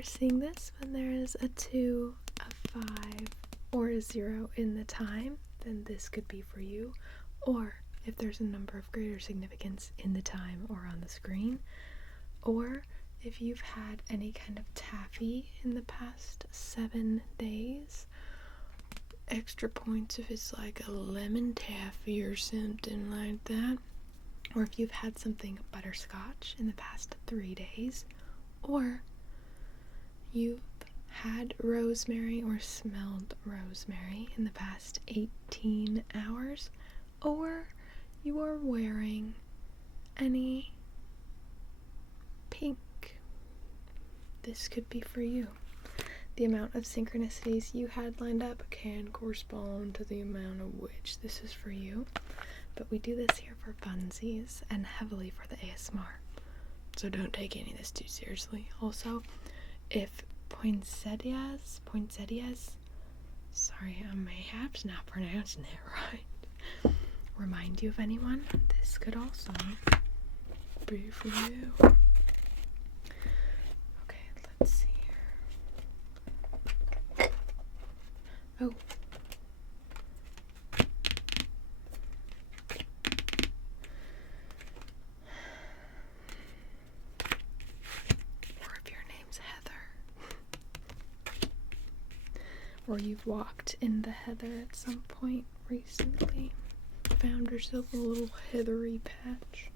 are seeing this when there is a 2, a 5, or a 0 in the time, then this could be for you. Or if there's a number of greater significance in the time or on the screen, or if you've had any kind of taffy in the past 7 days, extra points if it's like a lemon taffy or something like that, or if you've had something butterscotch in the past 3 days, or you've had rosemary or smelled rosemary in the past 18 hours, or you are wearing any pink. This could be for you. The amount of synchronicities you had lined up can correspond to the amount of which this is for you. But we do this here for funsies and heavily for the ASMR. So don't take any of this too seriously. Also, if poinsettias, sorry, I'm perhaps not pronouncing it right, remind you of anyone, this could also be for you. Okay, let's see here. Oh. Or you've walked in the heather at some point recently, found yourself a little heathery patch.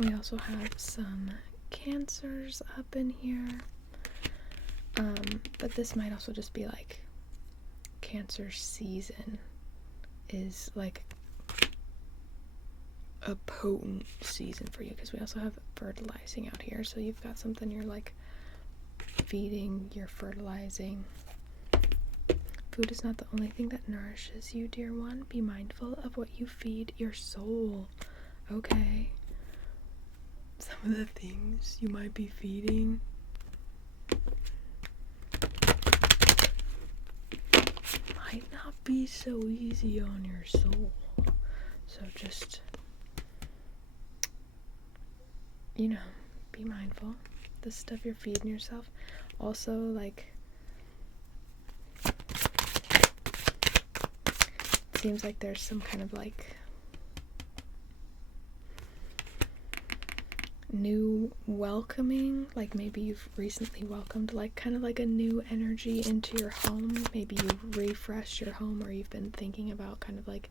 We also have some cancers up in here, but this might also just be like cancer season is like a potent season for you, because we also have fertilizing out here, so you've got something you're like feeding, you're fertilizing. Food is not the only thing that nourishes you, dear one. Be mindful of what you feed your soul. Okay. Some of the things you might be feeding might not be so easy on your soul. So just, be mindful. The stuff you're feeding yourself. Also, like, it seems like there's some kind of like new welcoming, like maybe you've recently welcomed like kind of like a new energy into your home. Maybe you've refreshed your home, or you've been thinking about kind of like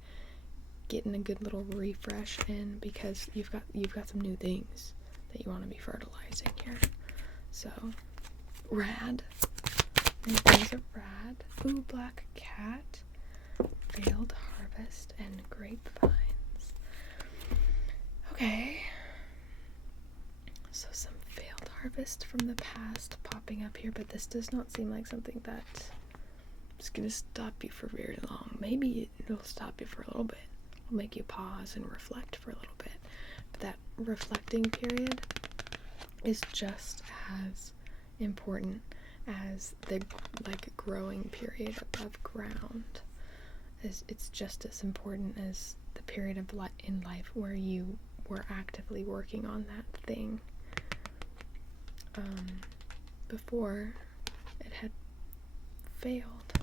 getting a good little refresh in, because you've got some new things that you want to be fertilizing here. So, rad. New things are rad. Ooh, black cat, failed harvest, and grapevines. Okay. So some failed harvest from the past popping up here, but this does not seem like something that is going to stop you for very long. Maybe it'll stop you for a little bit. It'll make you pause and reflect for a little bit. But that reflecting period is just as important as the like growing period above ground. It's just as important as the period of in life where you were actively working on that thing before it had failed.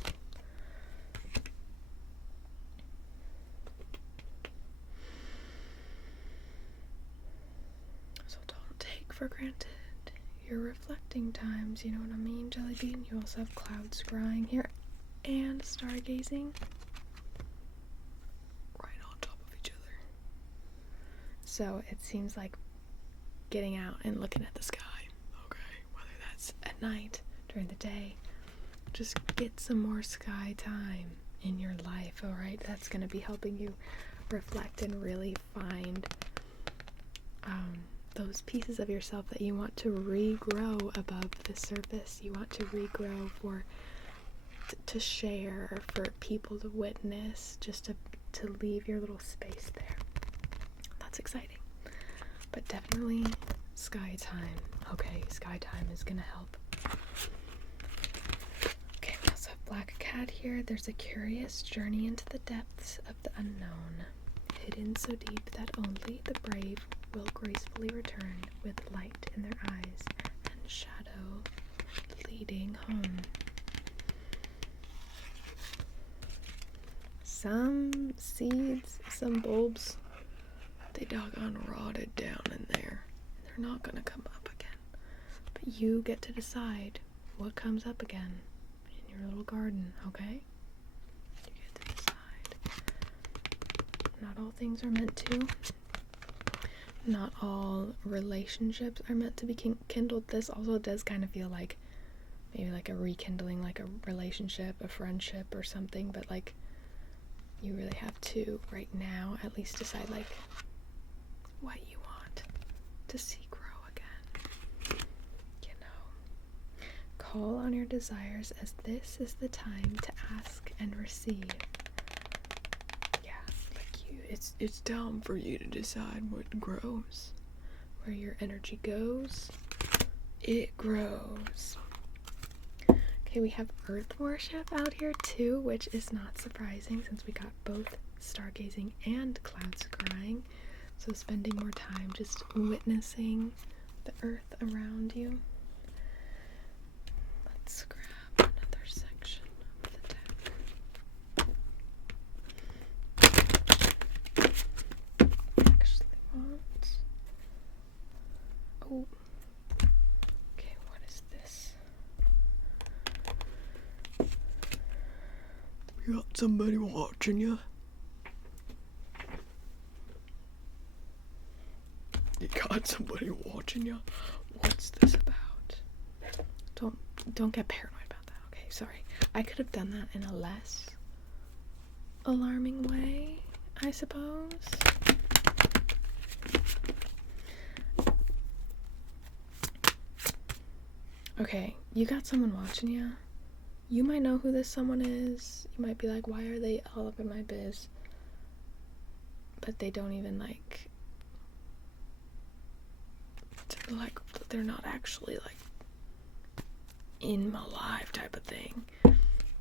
So don't take for granted your reflecting times, you know what I mean, Jellybean? You also have cloud scrying here and stargazing right on top of each other. So it seems like getting out and looking at the sky, okay, whether that's at night, during the day, just get some more sky time in your life, alright? That's going to be helping you reflect and really find those pieces of yourself that you want to regrow above the surface. You want to regrow to share, for people to witness, just to leave your little space there. That's exciting. But definitely sky time. Okay, sky time is gonna help. Okay, we also have black cat here. There's a curious journey into the depths of the unknown, hidden so deep that only the brave will gracefully return with light in their eyes and fading home. Some seeds, some bulbs, they doggone rotted down in there. They're not gonna come up again. But you get to decide what comes up again in your little garden, okay? You get to decide. Not all things are meant to. Not all relationships are meant to be kindled. This also does kind of feel like maybe like a rekindling, like a relationship, a friendship or something, but like you really have to right now at least decide like what you want to see grow again. You know, call on your desires, as this is the time to ask and receive. Yeah, like it's time for you to decide what grows. Where your energy goes, it grows. Okay, we have earth worship out here too, which is not surprising since we got both stargazing and cloud scrying. So spending more time just witnessing the earth around you. Let's grab another section of the deck. I actually want... Oh. Okay, what is this? You got somebody watching you? You got somebody watching you? What's this about? Don't get paranoid about that, okay? Sorry. I could have done that in a less alarming way, I suppose. Okay, you got someone watching you. You might know who this someone is. You might be like, why are they all up in my biz? But they don't even like they're not actually like in my life type of thing.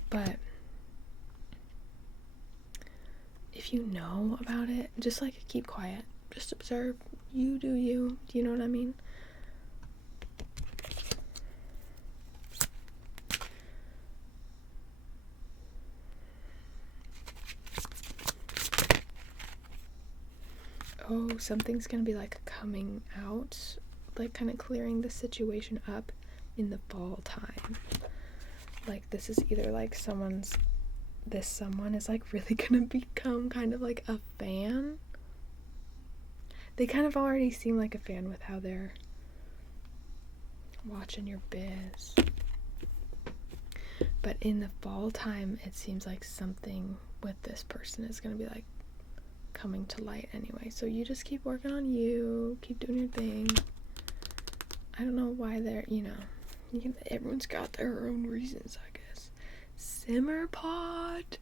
But if you know about it, just like keep quiet. Just observe. You do you. Do you know what I mean? Oh, something's gonna be like coming out, like kind of clearing the situation up in the fall time. Like this is either like this someone is like really gonna become kind of like a fan. They kind of already seem like a fan with how they're watching your biz. But in the fall time, it seems like something with this person is gonna be like coming to light anyway. So you just keep working on you, keep doing your thing. I don't know why they're, everyone's got their own reasons, I guess. Simmer pot.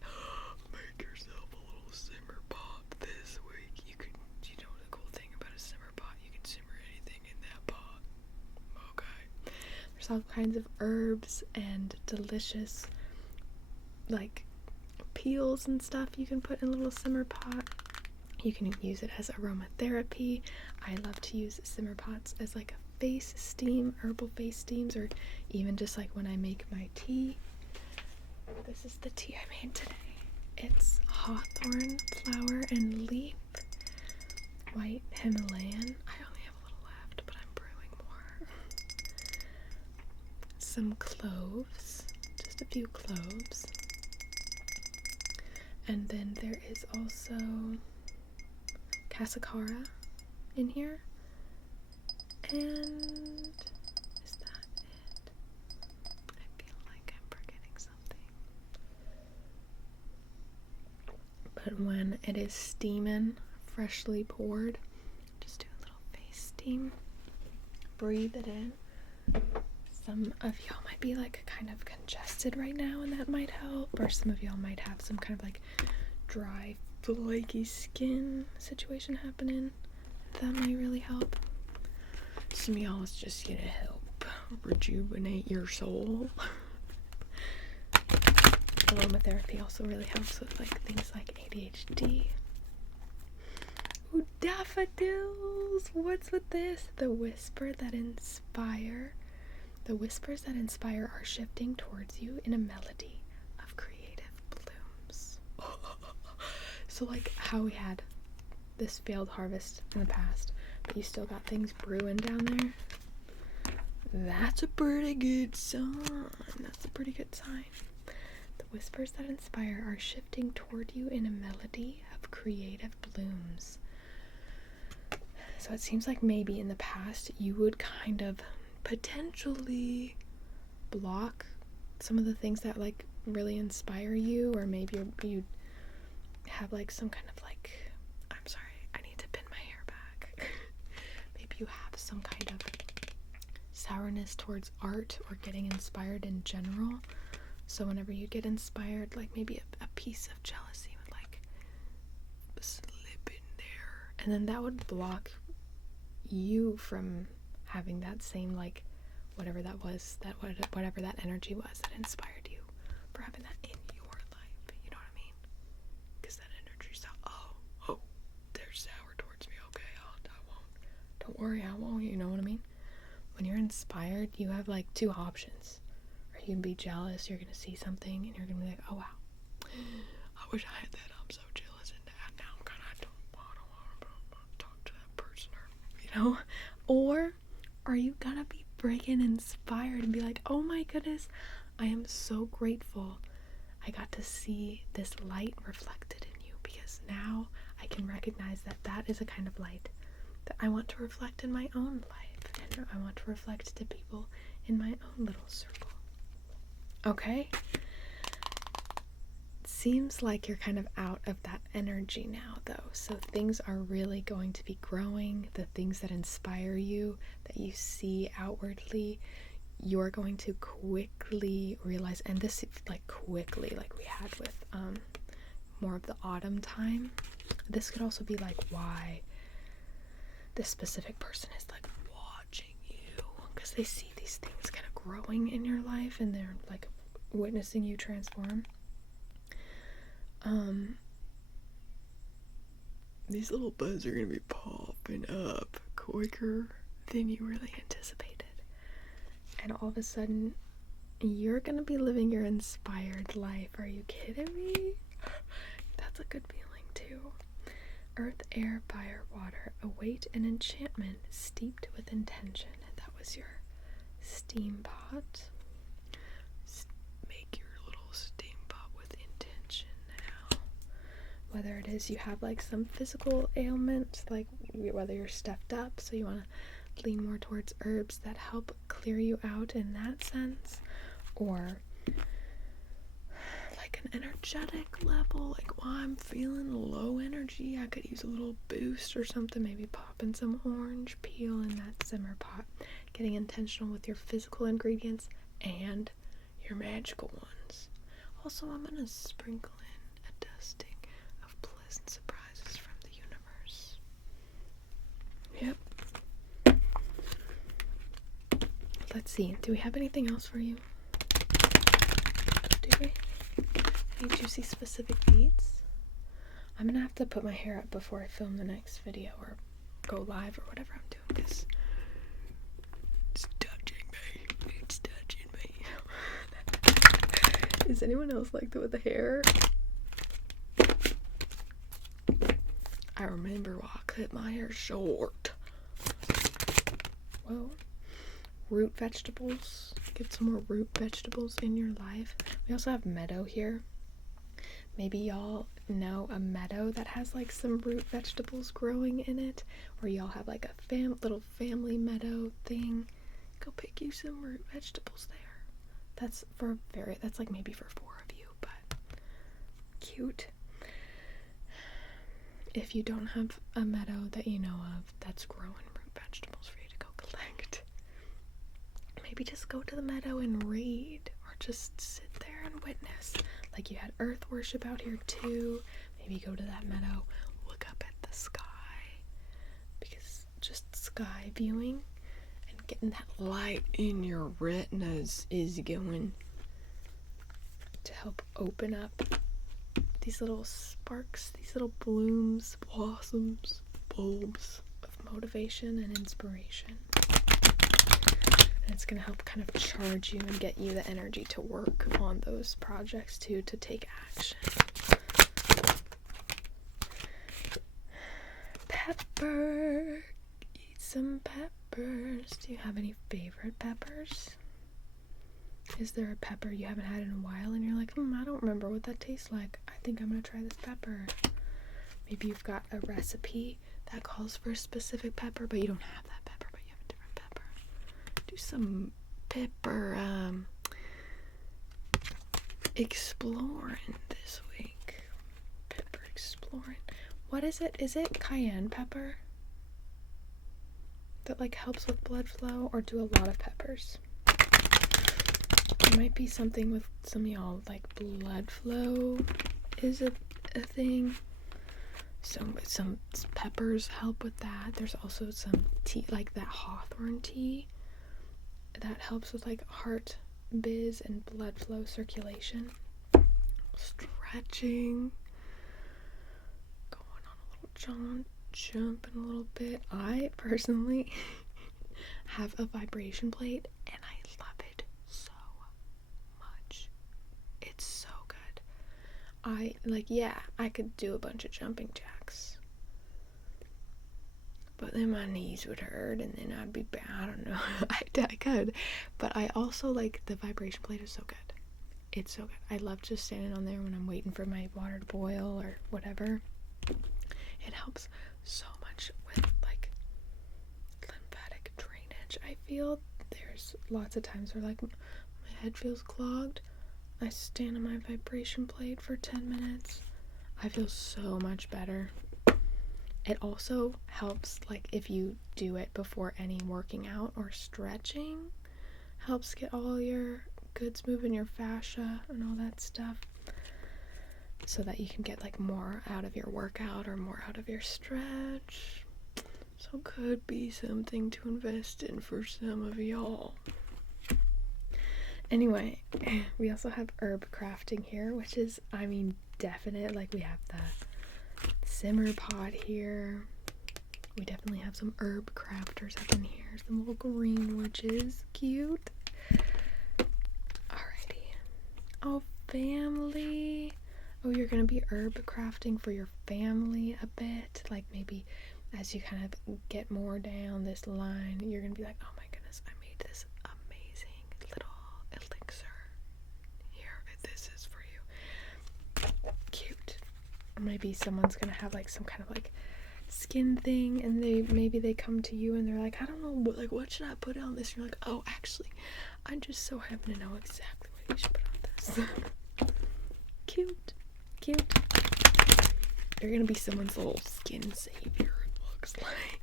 Make yourself a little simmer pot this week. You know the cool thing about a simmer pot, you can simmer anything in that pot. Okay. There's all kinds of herbs and delicious, like, peels and stuff you can put in a little simmer pot. You can use it as aromatherapy. I love to use simmer pots as like a face steam, herbal face steams, or even just like when I make my tea. This is the tea I made today. It's hawthorn flower and leaf, white Himalayan. I only have a little left, but I'm brewing more. Some cloves, just a few cloves. And then there is also Cascara in here. And is that it? I feel like I'm forgetting something. But when it is steaming, freshly poured, just do a little face steam. Breathe it in. Some of y'all might be like kind of congested right now, and that might help. Or some of y'all might have some kind of like dry, flaky skin situation happening. That might really help. Some of y'all is just gonna help rejuvenate your soul. Aromatherapy also really helps with like things like ADHD. Ooh, daffodils! What's with this? The whisper that inspire. The whispers that inspire are shifting towards you in a melody of creative blooms. So like how we had this failed harvest in the past, but you still got things brewing down there. That's a pretty good sign. That's a pretty good sign. The whispers that inspire are shifting toward you in a melody of creative blooms. So it seems like maybe in the past you would kind of potentially block some of the things that like really inspire you, or maybe you'd have like some kind of like, I'm sorry, I need to pin my hair back. Maybe you have some kind of sourness towards art or getting inspired in general. So whenever you get inspired, like maybe a piece of jealousy would like slip in there, and then that would block you from having that same like whatever that was, that whatever that energy was that inspired you, for having that in your life. You know what I mean? Because that energy's oh, they're sour towards me. Okay, I won't. Don't worry, I won't. You know what I mean? When you're inspired, you have like two options. Or you can be jealous, you're gonna see something, and you're gonna be like, oh wow, I wish I had that. I'm so jealous, and now I'm kind of, I don't want to talk to that person, or, you know? Or are you gonna be freaking inspired and be like, oh my goodness, I am so grateful I got to see this light reflected in you, because now I can recognize that that is a kind of light that I want to reflect in my own life, and I want to reflect to people in my own little circle. Okay? Seems like you're kind of out of that energy now, though. So things are really going to be growing. The things that inspire you, that you see outwardly, you're going to quickly realize, and this like quickly, like we had with more of the autumn time. This could also be like why this specific person is like watching you, because they see these things kind of growing in your life, and they're like witnessing you transform. These little buds are gonna be popping up quicker than you really anticipated, and all of a sudden you're gonna be living your inspired life. Are you kidding me? That's a good feeling too. Earth, air, fire, water await an enchantment steeped with intention. And that was your steam pot. Make your little steam pot with intention now. Whether it is you have like some physical ailment, like whether you're stuffed up, so you want to lean more towards herbs that help clear you out in that sense, or like an energetic level, like while I'm feeling low energy, I could use a little boost or something. Maybe pop in some orange peel in that simmer pot. Getting intentional with your physical ingredients and your magical ones. Also, I'm gonna sprinkle in a dusting of pleasant surprises from the universe. Yep. Let's see, do we have anything else for you? Do we? Any juicy specific beats? I'm gonna have to put my hair up before I film the next video or go live or whatever I'm doing, because it's touching me. It's touching me. Is anyone else like that with the hair? I remember when I cut my hair short. Well, root vegetables. Get some more root vegetables in your life. We also have meadow here. Maybe y'all know a meadow that has like some root vegetables growing in it, or y'all have like a little family meadow thing. Go pick you some root vegetables there. That's like maybe for 4 of you, but cute. If you don't have a meadow that you know of that's growing root vegetables for you to go collect, maybe just go to the meadow and read, or just sit there and witness. Like you had earth worship out here too. Maybe go to that meadow, look up at the sky, because just sky viewing and getting that light in your retinas is going to help open up these little sparks, these little blooms, blossoms, bulbs of motivation and inspiration. And it's going to help kind of charge you and get you the energy to work on those projects too, to take action. Pepper. Eat some peppers. Do you have any favorite peppers? Is there a pepper you haven't had in a while and you're like, I don't remember what that tastes like. I think I'm going to try this pepper. Maybe you've got a recipe that calls for a specific pepper, but you don't have that pepper, but you have a different pepper. Do some pepper exploring this week. Pepper exploring. What is it? Is it cayenne pepper that like helps with blood flow, or do a lot of peppers? It might be something with some of y'all, like blood flow is a thing. So some peppers help with that. There's also some tea, like that hawthorn tea, that helps with like heart biz and blood flow circulation. Stretching. Going on a little jumping a little bit. I personally have a vibration plate and I love it so much. It's so good. I could do a bunch of jumping jacks, but then my knees would hurt and then I'd be bad. I don't know. I could, but I also like the vibration plate is so good. It's so good. I love just standing on there when I'm waiting for my water to boil or whatever. It helps so much with like lymphatic drainage. I feel there's lots of times where like my head feels clogged. I stand on my vibration plate for 10 minutes. I feel so much better. It also helps, like, if you do it before any working out or stretching, helps get all your goods moving, your fascia and all that stuff, so that you can get like more out of your workout or more out of your stretch. So could be something to invest in for some of y'all. Anyway, we also have herb crafting here, which is, definite. Like, we have the simmer pot here. We definitely have some herb crafters up in here. Some little green witches. Cute. Alrighty. Oh, family. Oh, you're gonna be herb crafting for your family a bit. Like, maybe as you kind of get more down this line, you're gonna be like, oh my goodness, I made this amazing little elixir. Here, this is for you. Cute. Or maybe someone's gonna have like some kind of like skin thing, and maybe they come to you and they're like, I don't know, what should I put on this? And you're like, oh, actually, I just so happen to know exactly what you should put on this. Cute. You're gonna be someone's little skin savior, it looks like.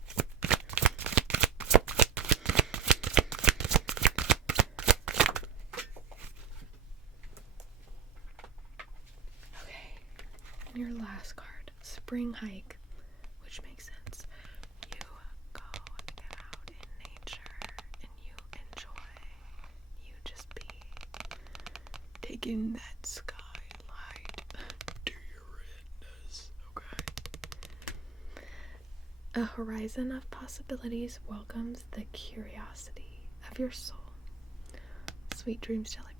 Okay, and your last card, spring hike, which makes sense. You go and get out in nature and you enjoy. You just be taking that skylight to your retinas, okay? A horizon of possibilities welcomes the curiosity of your soul. Sweet dreams, jelly